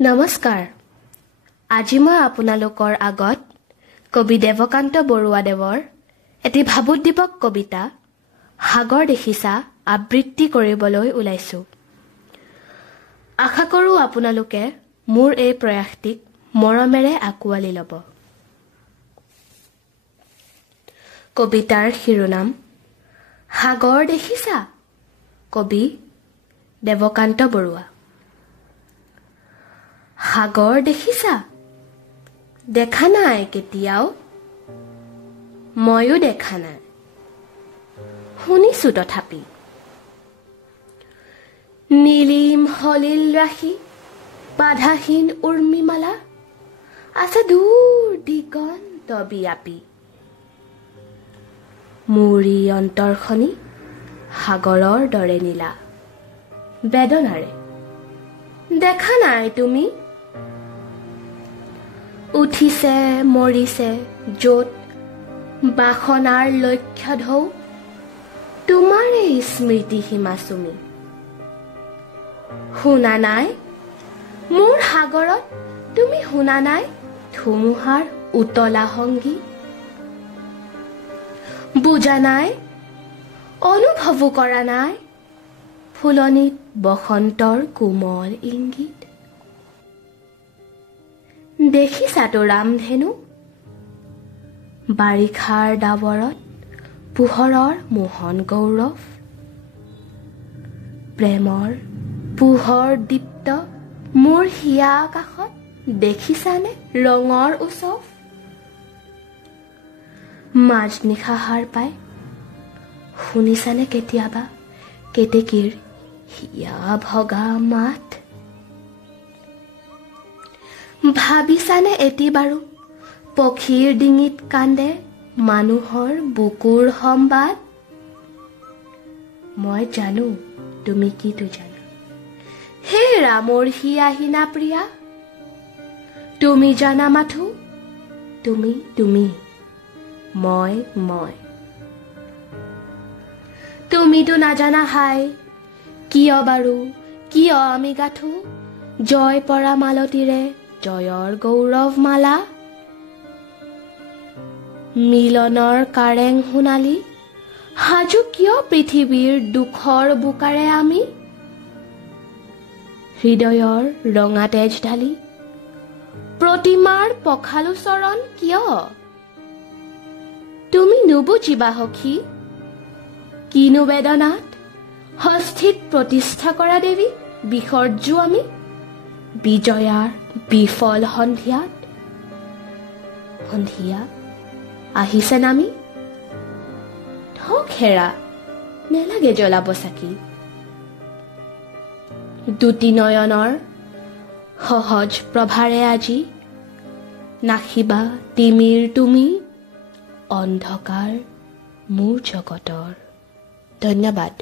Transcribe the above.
নমস্কাৰ। আজি মই আপোনালোকৰ আগত কবি দেৱকান্ত বৰুৱাদেৱৰ এটি ভাবোদ্দীপক কবিতা সাগৰ দেখিছা আবৃত্তি কৰিবলৈ ওলাইছোঁ। আশা কৰোঁ আপোনালোকে মোৰ এই প্ৰয়াসটিক মৰমেৰে আঁকোৱালি ল'ব। কবিতাৰ শিৰোনাম সাগৰ দেখিছা, কবি দেৱকান্ত বৰুৱা। সাগৰ দেখিছা? দেখা নাই কেতিয়াও, ময়ো দেখা নাই, শুনিছোঁ তথাপি। নীলিম সলিল ৰাশি বাধাহীন উৰ্মিমালা আছে দূৰ দিগন্ত বিয়াপি। মুৰি অন্তৰখনি সাগৰৰ দৰে নীলা বেদনাৰে দেখা নাই তুমি? উঠিছে মৰিছে য'ত বাসনাৰ লক্ষ্য ঢৌ, তোমাৰে স্মৃতি সীমা চুমি। শুনা নাই মোৰ সাগৰত, তুমি শুনা নাই ধুমুহাৰ উতলা সংগীত? বুজা নাই, অনুভৱো কৰা নাই ফুলনিত বসন্তৰ কোমল ইংগিত? দেখিছাতো ৰামধেনু বাৰিষাৰ ডাৱৰত পোহৰৰ মোহন গৌৰৱ? প্ৰেমৰ পোহৰ দীপ্ত মোৰ হিয়া আকাশত দেখিছানে ৰঙৰ উৎসৱ? মাজনিশা সাৰ পাই শুনিছানে কেতিয়াবা কেতেকীৰ হিয়া ভগা মাত? ভাবিছানে এটি বাৰু পক্ষীৰ ডিঙিত কান্দে মানুহৰ বুকুৰ সম্বাদ? মই জানো তুমি কিটো জানা, হেৰা মোৰ হিয়াহীনা প্ৰিয়া। তুমি জানা মাথো, তুমি তুমি, মই মই। তুমিতো নাজানা হাই কিয় বাৰু, কিয় আমি গাথো জয় পৰা মালতীৰে জয়ৰ গৌৰৱ মালা? মিলনৰ কাৰেং সোণালী সাজু কিয় পৃথিৱীৰ দুখৰ বোকাৰে আমি? হৃদয়ৰ ৰঙা তেজ ঢালি প্ৰতিমাৰ পখালো চৰণ কিয়? তুমি নুবুজিবা সখী কিনো বেদনাত হস্থিত প্ৰতিষ্ঠা কৰা দেৱী বিসৰ্জো আমি বিজয়াৰ বিফল সন্ধিয়াত। সন্ধিয়া আহিছে নামি, থক হেৰা নেলাগে জ্বলাব চাকি। দুটি নয়নৰ সহজ প্ৰভাৰে আজি নাখিবা তিমিৰ তুমি অন্ধকাৰ মোৰ জগতৰ। ধন্যবাদ।